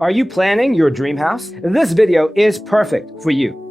Are you planning your dream house? This video is perfect for you.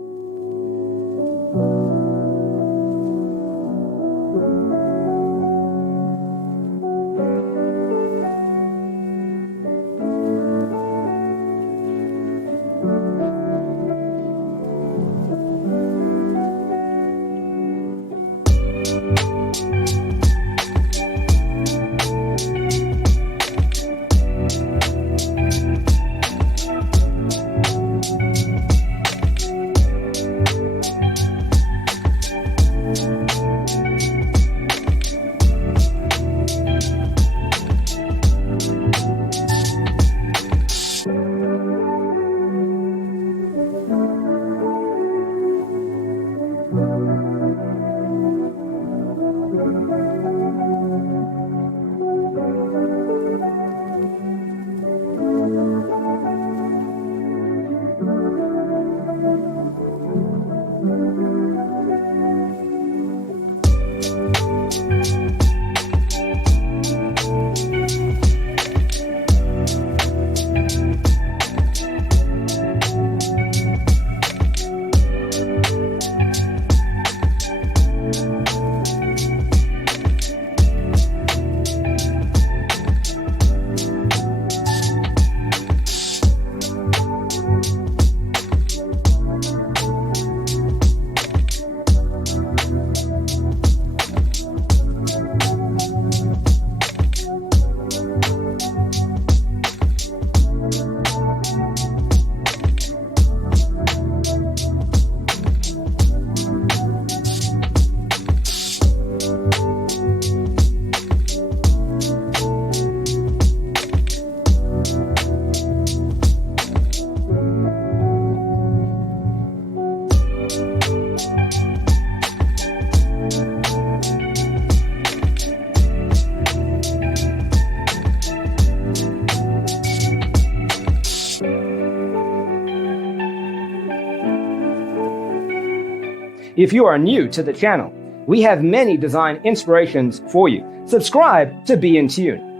If you are new to the channel, we have many design inspirations for you. Subscribe to be in tune.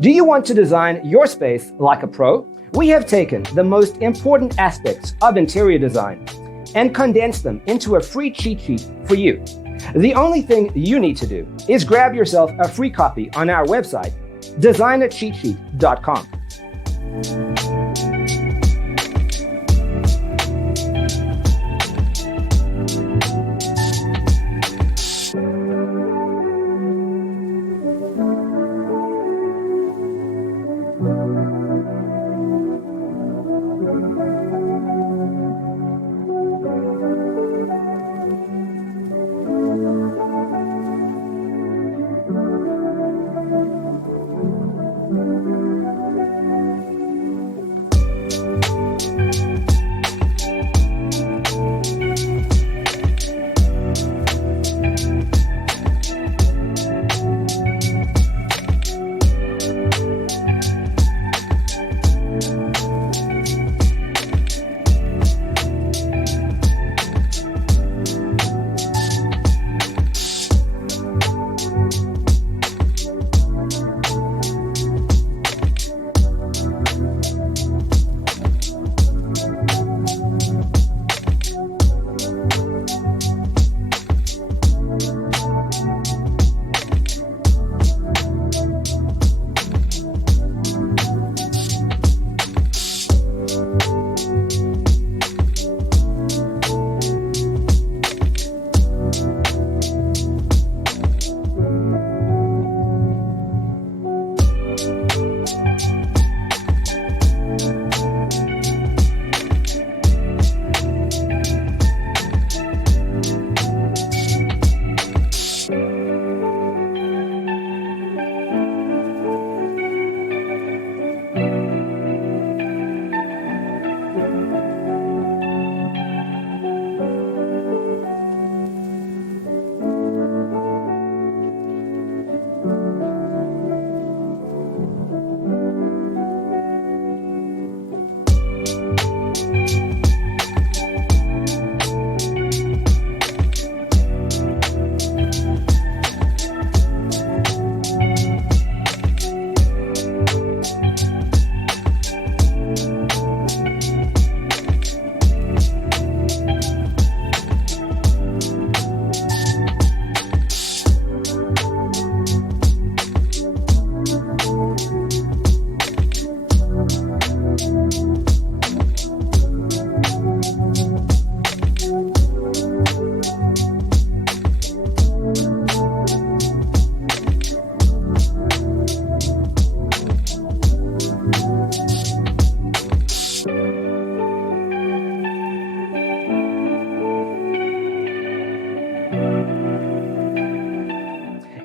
Do you want to design your space like a pro? We have taken the most important aspects of interior design and condensed them into a free cheat sheet for you. The only thing you need to do is grab yourself a free copy on our website, designercheatsheet.com.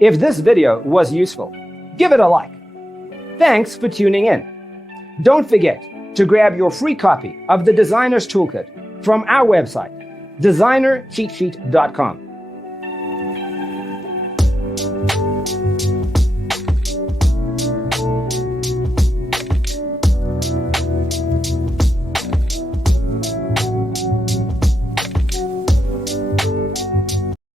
If this video was useful, give it a like. Thanks for tuning in. Don't forget to grab your free copy of the Designer's Toolkit from our website, designercheatsheet.com.